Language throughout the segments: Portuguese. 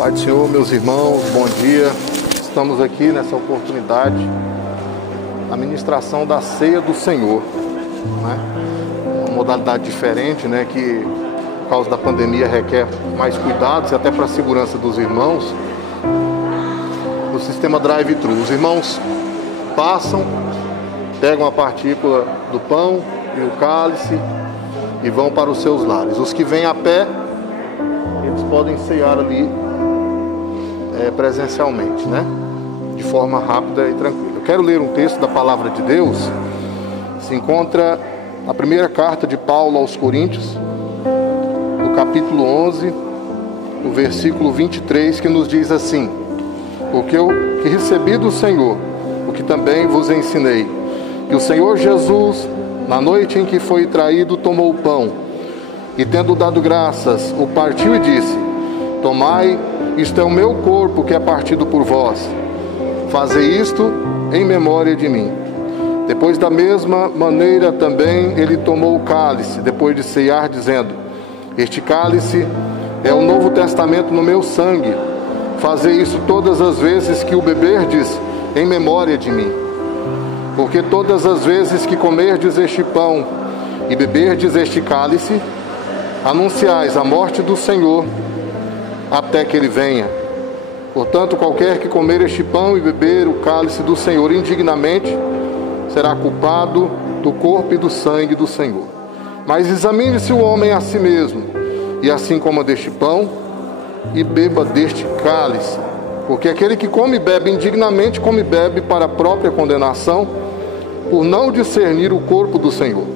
Pai do Senhor, meus irmãos, bom dia. Estamos aqui nessa oportunidade, a ministração da ceia do Senhor, né? Uma modalidade diferente, né? Que por causa da pandemia requer mais cuidados e até para a segurança dos irmãos. No sistema drive-thru, os irmãos passam, pegam a partícula do pão e o cálice e vão para os seus lares. Os que vêm a pé, eles podem ceiar ali presencialmente, né? De forma rápida e tranquila. Eu quero ler um texto da Palavra de Deus. Se encontra na primeira carta de Paulo aos Coríntios, no capítulo 11, no versículo 23, que nos diz assim: o que eu recebi do Senhor, o que também vos ensinei, que o Senhor Jesus, na noite em que foi traído, tomou o pão, e tendo dado graças, o partiu e disse: tomai, isto é o meu corpo que é partido por vós. Fazei isto em memória de mim. Depois, da mesma maneira também, ele tomou o cálice, depois de ceiar, dizendo: este cálice é o Novo Testamento no meu sangue. Fazei isso todas as vezes que o beberdes, em memória de mim. Porque todas as vezes que comerdes este pão e beberdes este cálice, anunciais a morte do Senhor até que ele venha. Portanto, qualquer que comer este pão e beber o cálice do Senhor indignamente, será culpado do corpo e do sangue do Senhor. Mas examine-se o homem a si mesmo, e assim coma deste pão e beba deste cálice. Porque aquele que come e bebe indignamente, come e bebe para a própria condenação, por não discernir o corpo do Senhor.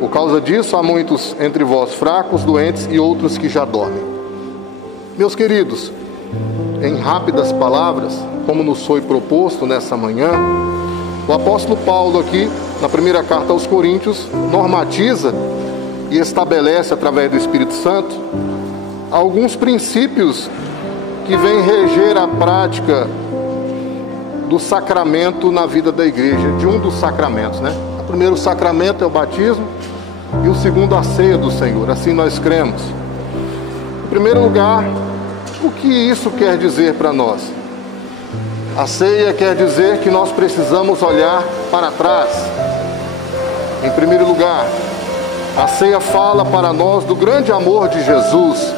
Por causa disso, há muitos entre vós fracos, doentes e outros que já dormem. Meus queridos, em rápidas palavras, como nos foi proposto nessa manhã, o apóstolo Paulo aqui, na primeira carta aos Coríntios, normatiza e estabelece, através do Espírito Santo, alguns princípios que vêm reger a prática do sacramento na vida da igreja, de um dos sacramentos, né? O primeiro sacramento é o batismo e o segundo a ceia do Senhor, assim nós cremos. Em primeiro lugar, o que isso quer dizer para nós? A ceia quer dizer que nós precisamos olhar para trás. Em primeiro lugar, a ceia fala para nós do grande amor de Jesus.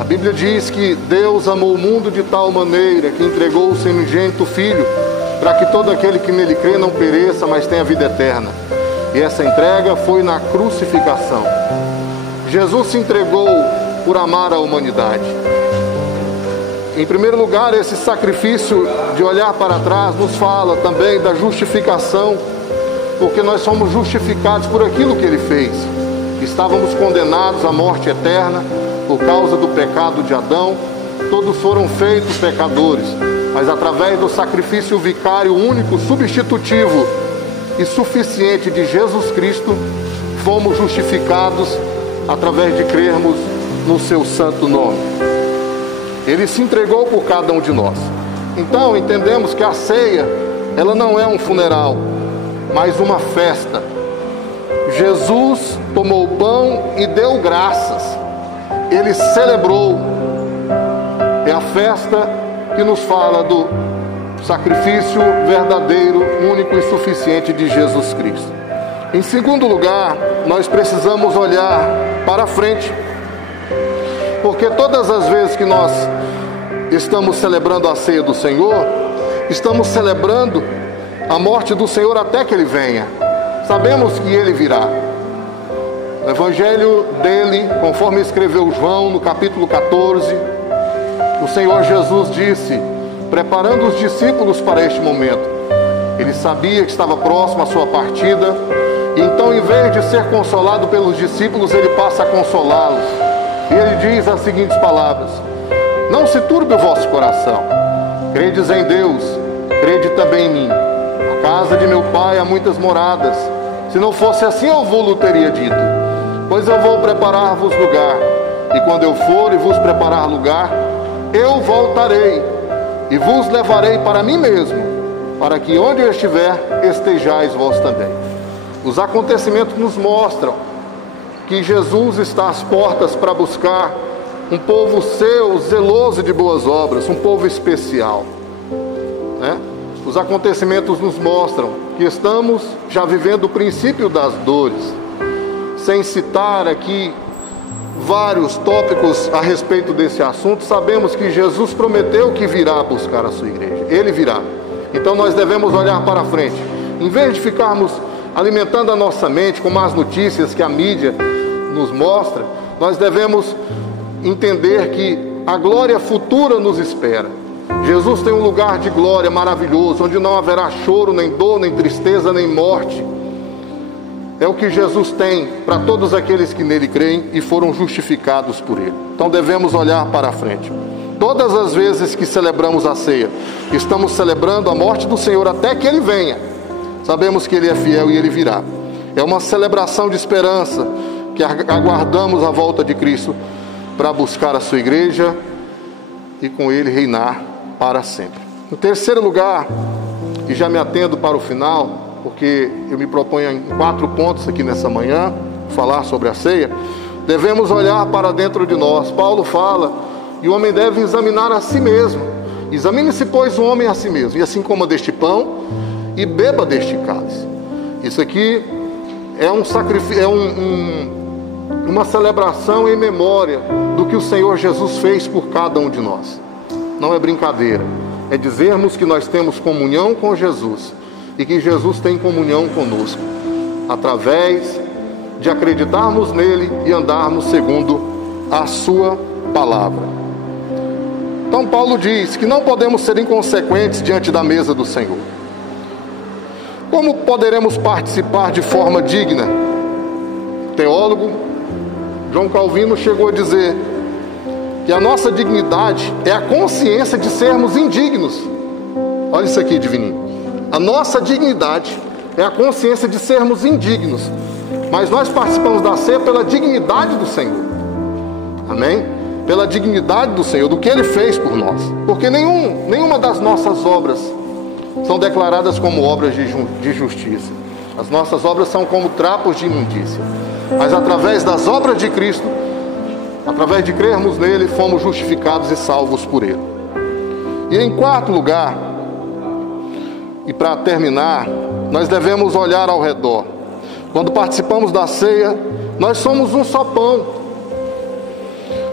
A Bíblia diz que Deus amou o mundo de tal maneira que entregou o seu unigênito Filho, para que todo aquele que nele crê não pereça, mas tenha vida eterna. E essa entrega foi na crucificação. Jesus se entregou por amar a humanidade. Em primeiro lugar, esse sacrifício de olhar para trás nos fala também da justificação, porque nós somos justificados por aquilo que Ele fez. Estávamos condenados à morte eterna por causa do pecado de Adão. Todos foram feitos pecadores, mas através do sacrifício vicário único, substitutivo e suficiente de Jesus Cristo, fomos justificados através de crermos no seu santo nome. Ele se entregou por cada um de nós. Então entendemos que a ceia, ela não é um funeral, mas uma festa. Jesus tomou o pão e deu graças. Ele celebrou. É a festa que nos fala do sacrifício verdadeiro, único e suficiente de Jesus Cristo. Em segundo lugar, nós precisamos olhar para frente, porque todas as vezes que nós estamos celebrando a ceia do Senhor, estamos celebrando a morte do Senhor até que Ele venha. Sabemos que Ele virá. No Evangelho dele, conforme escreveu João, no capítulo 14, o Senhor Jesus disse, preparando os discípulos para este momento. Ele sabia que estava próximo a sua partida, e então, em vez de ser consolado pelos discípulos, Ele passa a consolá-los. E Ele diz as seguintes palavras: não se turbe o vosso coração. Credes em Deus, crede também em mim. Na casa de meu Pai há muitas moradas. Se não fosse assim, eu vou-lo teria dito. Pois eu vou preparar-vos lugar. E quando eu for e vos preparar lugar, eu voltarei e vos levarei para mim mesmo, para que onde eu estiver, estejais vós também. Os acontecimentos nos mostram que Jesus está às portas para buscar um povo seu, zeloso de boas obras, um povo especial, né? Os acontecimentos nos mostram que estamos já vivendo o princípio das dores, sem citar aqui vários tópicos a respeito desse assunto. Sabemos que Jesus prometeu que virá buscar a sua igreja, Ele virá. Então nós devemos olhar para frente, em vez de ficarmos alimentando a nossa mente com más notícias que a mídia nos mostra. Nós devemos entender que a glória futura nos espera. Jesus tem um lugar de glória maravilhoso, onde não haverá choro, nem dor, nem tristeza, nem morte. É o que Jesus tem para todos aqueles que nele creem e foram justificados por ele. Então devemos olhar para a frente. Todas as vezes que celebramos a ceia, estamos celebrando a morte do Senhor até que Ele venha. Sabemos que Ele é fiel e Ele virá. É uma celebração de esperança que aguardamos a volta de Cristo para buscar a sua igreja e com Ele reinar para sempre. No terceiro lugar, e já me atendo para o final, porque eu me proponho em 4 pontos aqui nessa manhã, falar sobre a ceia, devemos olhar para dentro de nós. Paulo fala, e o homem deve examinar a si mesmo. Examine-se, pois, o homem a si mesmo, e assim coma deste pão e beba deste cálice. Isso aqui é um sacrifício, uma celebração em memória do que o Senhor Jesus fez por cada um de nós. Não é brincadeira, é dizermos que nós temos comunhão com Jesus e que Jesus tem comunhão conosco, através de acreditarmos nele e andarmos segundo a sua palavra. Então Paulo diz que não podemos ser inconsequentes diante da mesa do Senhor. Como poderemos participar de forma digna? O teólogo João Calvino chegou a dizer que a nossa dignidade é a consciência de sermos indignos. Olha isso aqui, divininho. A nossa dignidade é a consciência de sermos indignos, mas nós participamos da ceia pela dignidade do Senhor. Amém? Pela dignidade do Senhor, do que Ele fez por nós. Porque nenhuma das nossas obras são declaradas como obras de justiça. As nossas obras são como trapos de imundícia. Mas através das obras de Cristo, através de crermos nele, fomos justificados e salvos por Ele. E em quarto lugar, e para terminar, nós devemos olhar ao redor. Quando participamos da ceia, nós somos um só pão.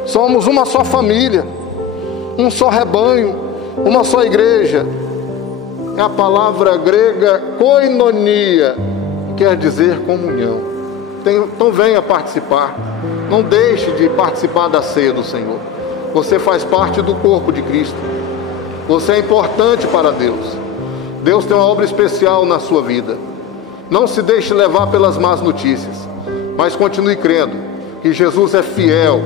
Somos uma só família, um só rebanho, uma só igreja. É a palavra grega koinonia, que quer dizer comunhão. Então venha participar. Não deixe de participar da ceia do Senhor. Você faz parte do corpo de Cristo. Você é importante para Deus. Deus tem uma obra especial na sua vida. Não se deixe levar pelas más notícias, mas continue crendo que Jesus é fiel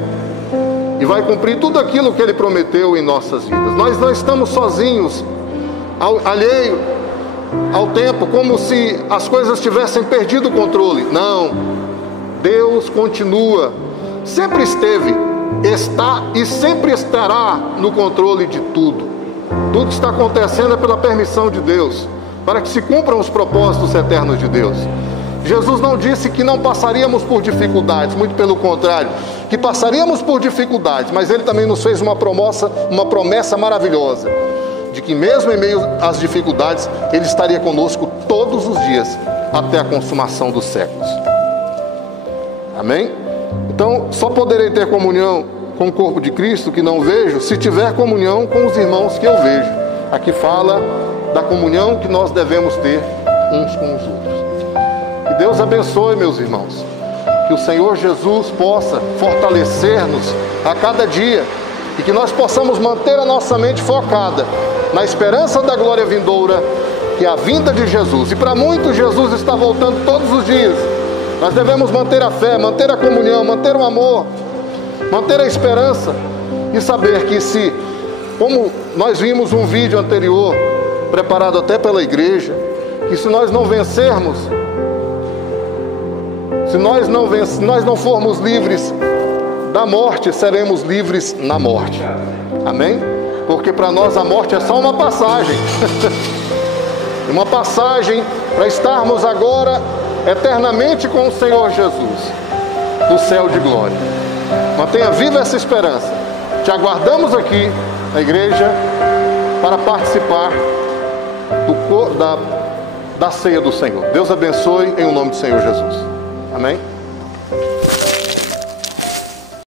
e vai cumprir tudo aquilo que Ele prometeu em nossas vidas. Nós não estamos sozinhos, alheio ao tempo, como se as coisas tivessem perdido o controle. Não, Deus continua, sempre esteve, está e sempre estará no controle de tudo. Tudo está acontecendo é pela permissão de Deus, para que se cumpram os propósitos eternos de Deus. Jesus não disse que não passaríamos por dificuldades, muito pelo contrário, que passaríamos por dificuldades, mas Ele também nos fez uma promessa maravilhosa, de que mesmo em meio às dificuldades, Ele estaria conosco todos os dias, até a consumação dos séculos. Amém? Então, só poderei ter comunhão com o corpo de Cristo, que não vejo, se tiver comunhão com os irmãos que eu vejo. Aqui fala da comunhão que nós devemos ter uns com os outros. Que Deus abençoe, meus irmãos. Que o Senhor Jesus possa fortalecer-nos a cada dia e que nós possamos manter a nossa mente focada na esperança da glória vindoura, que é a vinda de Jesus. E para muitos, Jesus está voltando todos os dias. Nós devemos manter a fé, manter a comunhão, manter o amor, manter a esperança e saber que se, como nós vimos um vídeo anterior, preparado até pela igreja, que se nós não vencermos, se nós não formos livres da morte, seremos livres na morte. Amém? Porque para nós a morte é só uma passagem. Uma passagem para estarmos agora eternamente com o Senhor Jesus, no céu de glória. Mantenha viva essa esperança. Te aguardamos aqui na igreja para participar da ceia do Senhor. Deus abençoe em o nome do Senhor Jesus. Amém?